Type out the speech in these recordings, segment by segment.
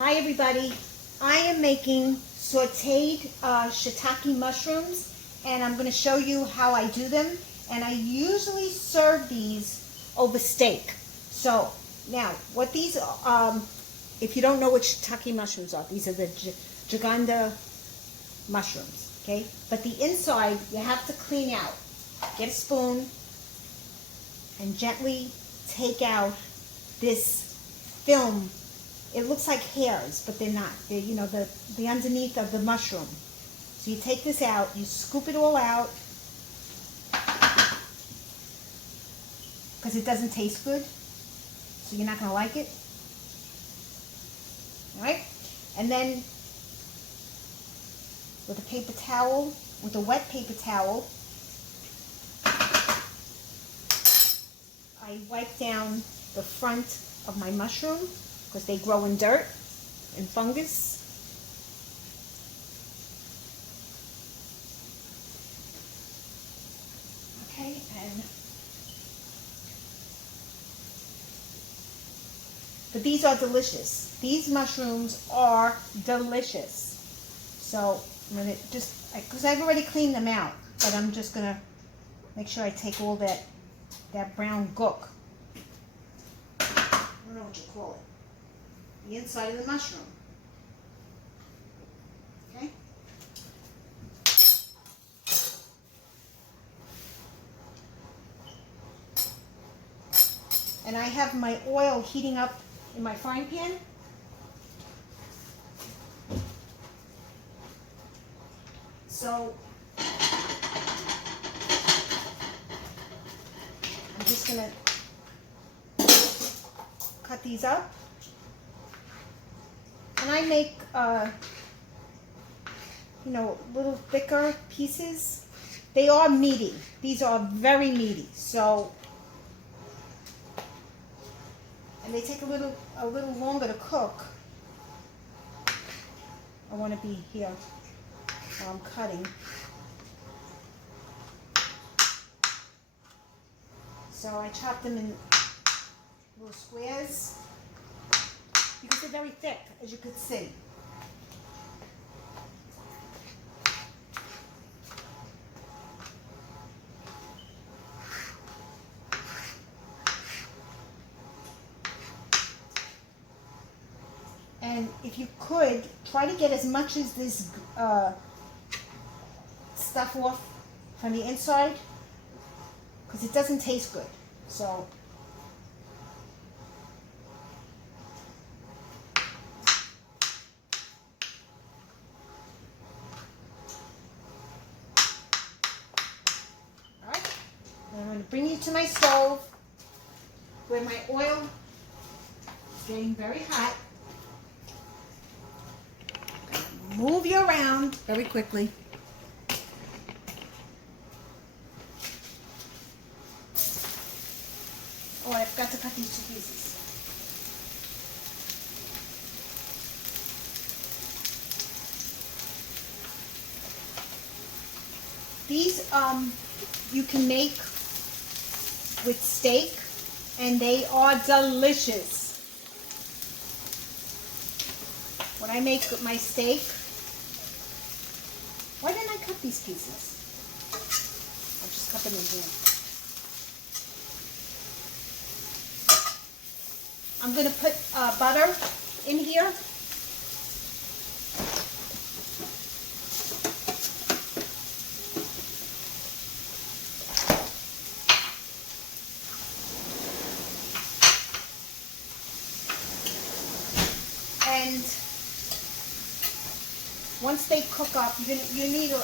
Hi everybody, I am making sauteed shiitake mushrooms, and I'm going to show you how I do them. And I usually serve these over steak. So now what these if you don't know what shiitake mushrooms are, these are the giganda mushrooms, okay? But the inside you have to clean out. Get a spoon and gently take out this film. It looks like hairs, but they're not. They're, you know, the underneath of the mushroom. So you take this out, you scoop it all out, because it doesn't taste good, so you're not going to like it. All right? And then with a paper towel, with a wet paper towel, I wipe down the front of my mushroom, because they grow in dirt and fungus. Okay, but these are delicious. These mushrooms are delicious. So I'm going to just, because I've already cleaned them out, but I'm just going to make sure I take all that brown gook. I don't know what you call it. The inside of the mushroom. Okay? And I have my oil heating up in my frying pan. So I'm just going to cut these up. And I make, you know, little thicker pieces. They are meaty. These are very meaty. So, and they take a little longer to cook. I want to be here while I'm cutting. So I chop them in little squares, because they're very thick, as you could see. And if you could, try to get as much as this stuff off from the inside, because it doesn't taste good. So I'm going to bring you to my stove where my oil is getting very hot. Move you around very quickly. Oh, I forgot to cut these two pieces. These you can make with steak, and they are delicious. When I make my steak, why didn't I cut these pieces? I'll just cut them in here. I'm going to put butter in here. And once they cook up, you need a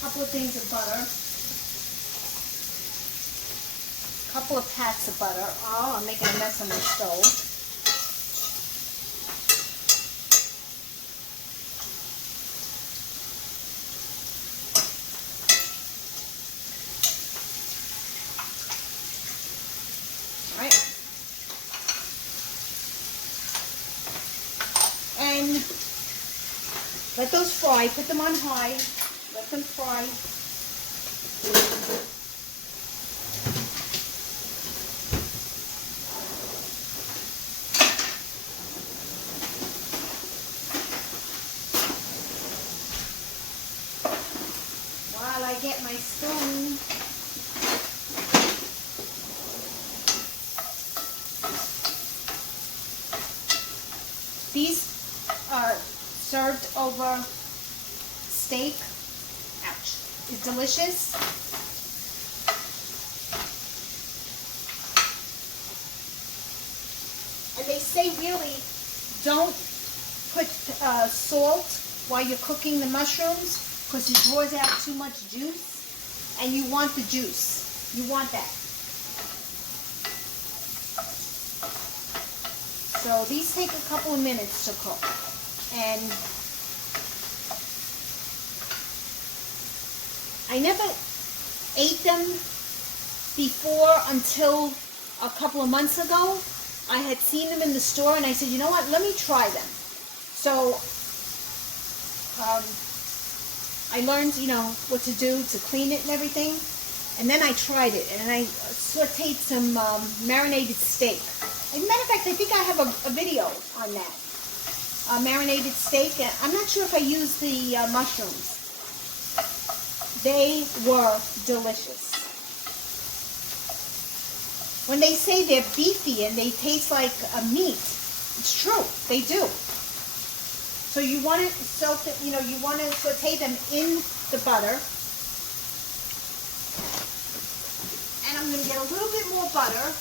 couple of things of butter, a couple of pats of butter. Oh, I'm making a mess on my stove. All right. And let those fry. Put them on high. Let them fry. spoon. These are served over steak. Ouch. It's delicious. And they say really don't put salt while you're cooking the mushrooms because it draws out too much juice, and you want the juice. You want that. So these take a couple of minutes to cook. And I never ate them before until a couple of months ago. I had seen them in the store and I said, you know what, let me try them. So I learned, you know, what to do to clean it and everything. And then I tried it and I sauteed some marinated steak. As a matter of fact, I think I have a video on that. Marinated steak. I'm not sure if I used the mushrooms. They were delicious. When they say they're beefy and they taste like a meat, it's true. They do. So you want to saute them in the butter. And I'm going to get a little bit more butter.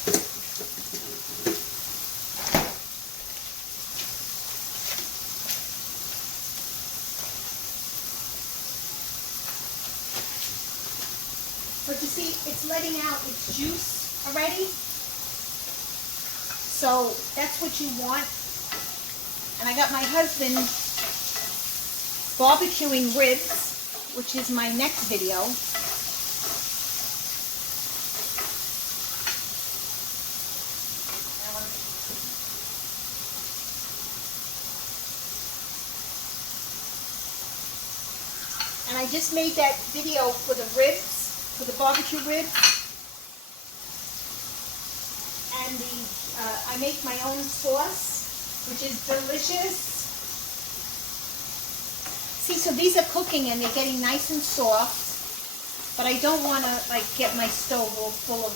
But you see, it's letting out its juice already. So that's what you want. And I got my husband barbecuing ribs, which is my next video. And I just made that video for the ribs. For the barbecue ribs, and I make my own sauce, which is delicious. See, so these are cooking and they're getting nice and soft, but I don't want to like get my stove all full of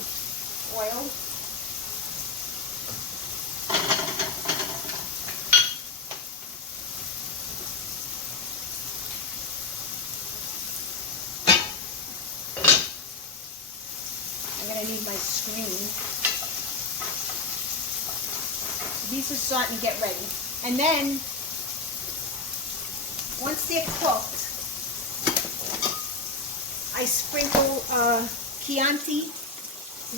oil. I need my screen. These are starting to get ready. And then, once they're cooked, I sprinkle Chianti,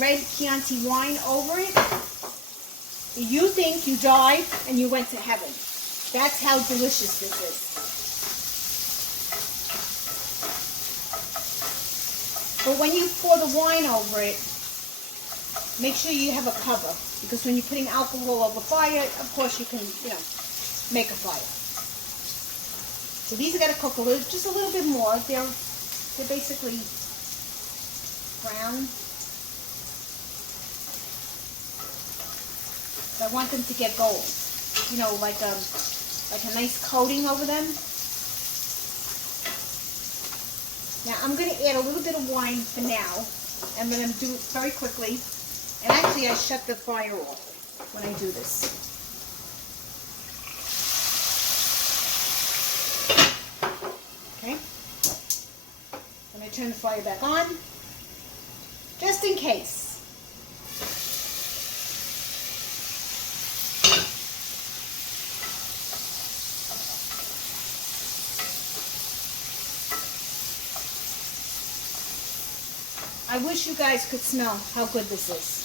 red Chianti wine over it. You think you died and you went to heaven. That's how delicious this is. But when you pour the wine over it, make sure you have a cover, because when you're putting alcohol over fire, of course you can, you know, make a fire. So these are going to cook just a little bit more. They're basically brown. But I want them to get gold. You know, like a nice coating over them. Now I'm going to add a little bit of wine for now. I'm going to do it very quickly. And actually I shut the fire off when I do this. Okay. I'm going to turn the fire back on. Just in case. I wish you guys could smell how good this is.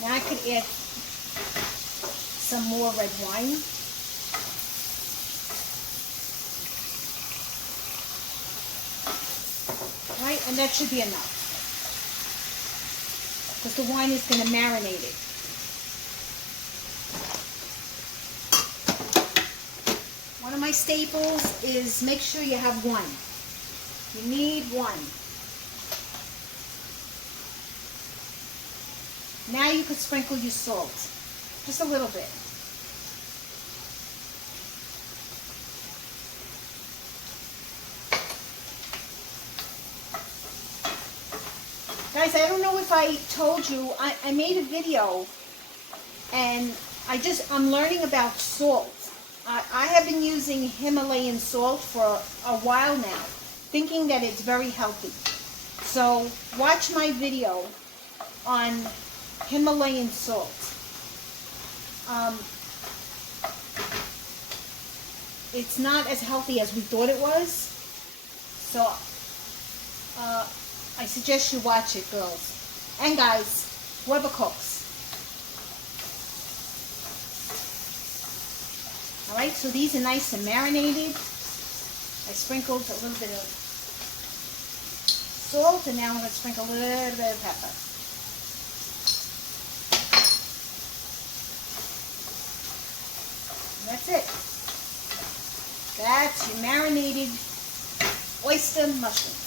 Now I could add some more red wine. Right, and that should be enough. Because the wine is going to marinate it. One of my staples is make sure you have one. You need one. Now you could sprinkle your salt. Just a little bit. Guys, I don't know if I told you, I made a video and I'm learning about salt. I have been using Himalayan salt for a while now, thinking that it's very healthy. So watch my video on Himalayan salt. It's not as healthy as we thought it was. So I suggest you watch it, girls. And guys, whoever cooks. Alright, so these are nice and marinated. I sprinkled a little bit of salt, and now I'm going to sprinkle a little bit of pepper. And that's it. That's your marinated oyster mushroom.